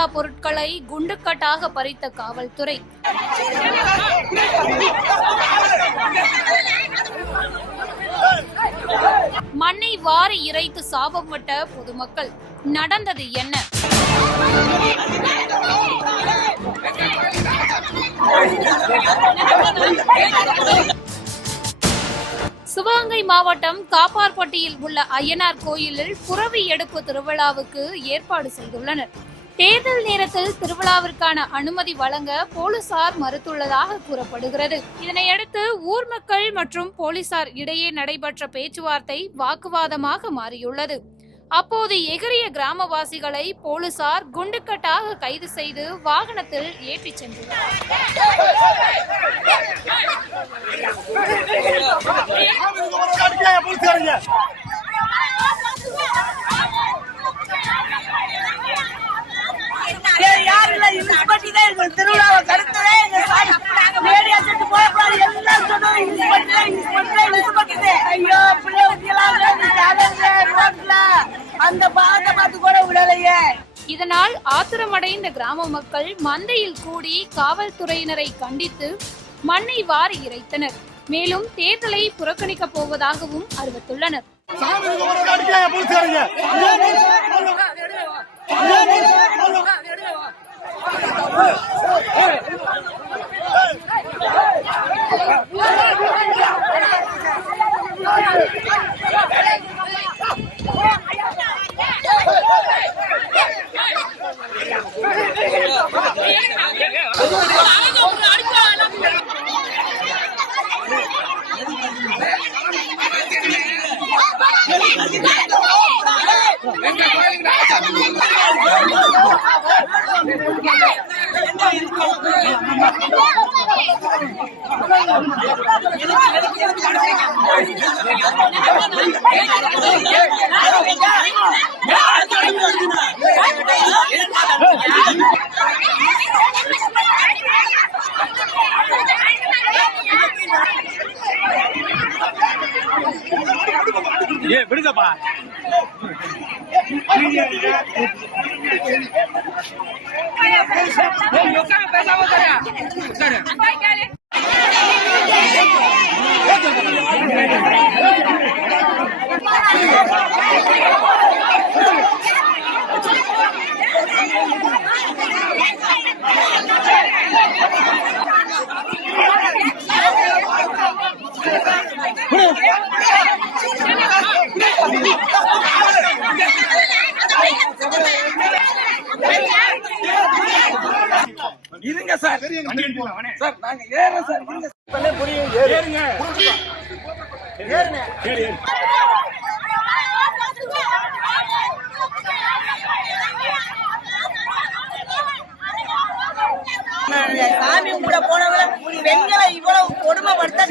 திருவிழா பொருட்களை குண்டுக்கட்டாக பறித்த காவல்துறை. மண்ணை வாரி இறைத்து சாபப்பட்ட பொதுமக்கள். நடந்தது என்ன? சிவகங்கை மாவட்டம் காப்பார்பட்டியில் உள்ள அய்யனார் கோயிலில் புரவி எடுப்பு திருவிழாவுக்கு ஏற்பாடு செய்துள்ளனர். தேர்தல் நேரத்தில் திருவிழாவிற்கான அனுமதி வழங்க போலீசார் மறுத்துள்ளதாக கூறப்படுகிறது. இதனையடுத்து ஊர் மக்கள் மற்றும் போலீசார் இடையே நடைபெற்ற பேச்சுவார்த்தை வாக்குவாதமாக மாறியுள்ளது. அப்போது எகிரிய கிராமவாசிகளை போலீசார் குண்டுக்கட்டாக கைது செய்து வாகனத்தில் ஏற்றிச் சென்றனர். இதனால் ஆத்திரமடைந்த கிராம மக்கள் மந்தையில் கூடி காவல்துறையினரை கண்டித்து மண்ணை வாரி இறைத்தனர். மேலும் தேர்தலை புறக்கணிக்கப் போவதாகவும் அறிவித்துள்ளனர். விடுங்கப்பா. இருங்க சார், சார் நாங்க ஏறோம் சார். ஏறுங்க ஏறுங்க. சாமி கூட போனவங்க பெண்களை இவ்வளவு கொடுமைப்படுத்த